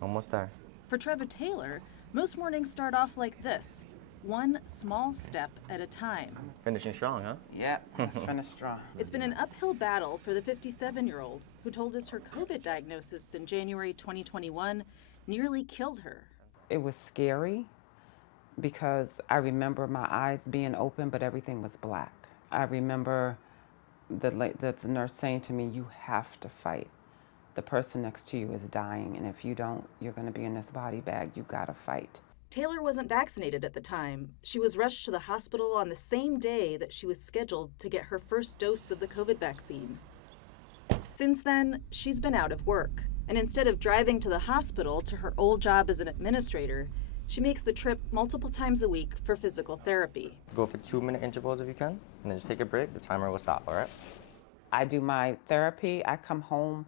Almost there. For Trevor Taylor, most mornings start off like this, one small step at a time. Finishing strong, huh? Yep, let's finish strong. It's been an uphill battle for the 57-year-old who told us her COVID diagnosis in January 2021 nearly killed her. It was scary because I remember my eyes being open, but everything was black. I remember the nurse saying to me, "You have to fight. The person next to you is dying, and if you don't, you're going to be in this body bag. You got to fight." Taylor wasn't vaccinated at the time. She was rushed to the hospital on the same day that she was scheduled to get her first dose of the COVID vaccine. Since then, she's been out of work, and instead of driving to the hospital to her old job as an administrator, she makes the trip multiple times a week for physical therapy. Go for 2-minute intervals if you can, and then just take a break. The timer will stop, all right? I do my therapy. I come home.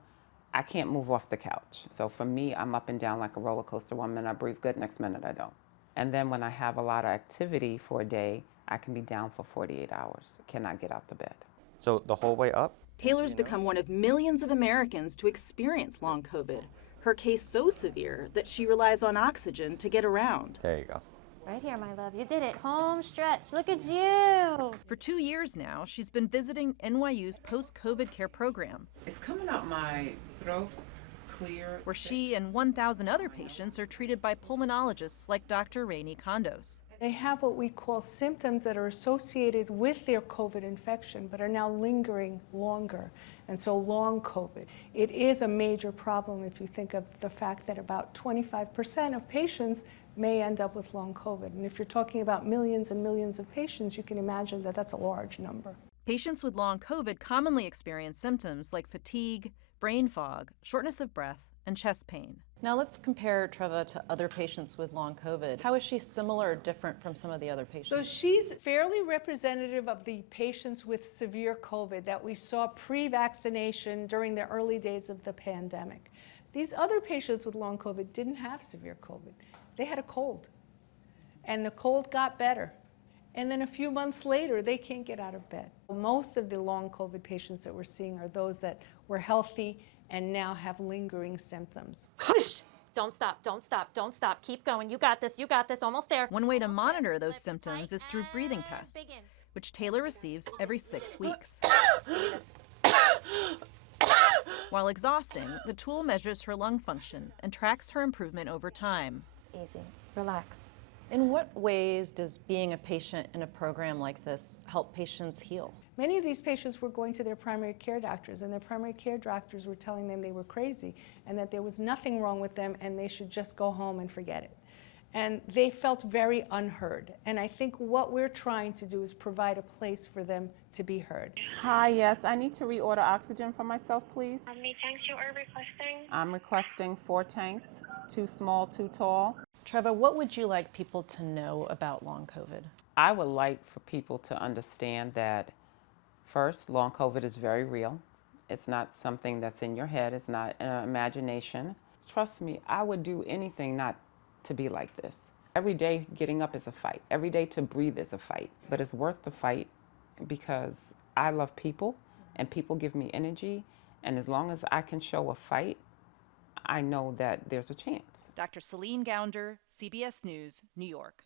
I can't move off the couch. So for me, I'm up and down like a roller coaster. 1 minute I breathe good, next minute I don't. And then when I have a lot of activity for a day, I can be down for 48 hours. Cannot get out the bed. So the whole way up? Taylor's become one of millions of Americans to experience long COVID, her case so severe that she relies on oxygen to get around. There you go. Right here, my love. You did it. Home stretch. Look at you. For 2 years now, she's been visiting NYU's post-COVID care program. It's coming out my throat clear. Where she and 1,000 other patients are treated by pulmonologists like Dr. Rainey Kondos. They have what we call symptoms that are associated with their COVID infection, but are now lingering longer, and so long COVID. It is a major problem if you think of the fact that about 25% of patients may end up with long COVID. And if you're talking about millions and millions of patients, you can imagine that that's a large number. Patients with long COVID commonly experience symptoms like fatigue, brain fog, shortness of breath, and chest pain. Now let's compare Treva to other patients with long COVID. How is she similar or different from some of the other patients? So she's fairly representative of the patients with severe COVID that we saw pre-vaccination during the early days of the pandemic. These other patients with long COVID didn't have severe COVID. They had a cold, and the cold got better. And then a few months later, they can't get out of bed. Most of the long COVID patients that we're seeing are those that were healthy and now have lingering symptoms. Hush! Don't stop, don't stop, don't stop. Keep going. You got this, almost there. One way to monitor those symptoms is through breathing tests, which Taylor receives every 6 weeks. While exhausting, the tool measures her lung function and tracks her improvement over time. Easy. Relax. In what ways does being a patient in a program like this help patients heal? Many of these patients were going to their primary care doctors, and their primary care doctors were telling them they were crazy and that there was nothing wrong with them and they should just go home and forget it. And they felt very unheard. And I think what we're trying to do is provide a place for them to be heard. Hi, yes, I need to reorder oxygen for myself, please. How many tanks you are requesting? I'm requesting 4 tanks, 2 small, 2 tall. Treva, what would you like people to know about long COVID? I would like for people to understand that, first, long COVID is very real. It's not something that's in your head. It's not an imagination. Trust me, I would do anything not to be like this. Every day getting up is a fight. Every day to breathe is a fight. But it's worth the fight because I love people and people give me energy. And as long as I can show a fight, I know that there's a chance. Dr. Celine Gounder, CBS News, New York.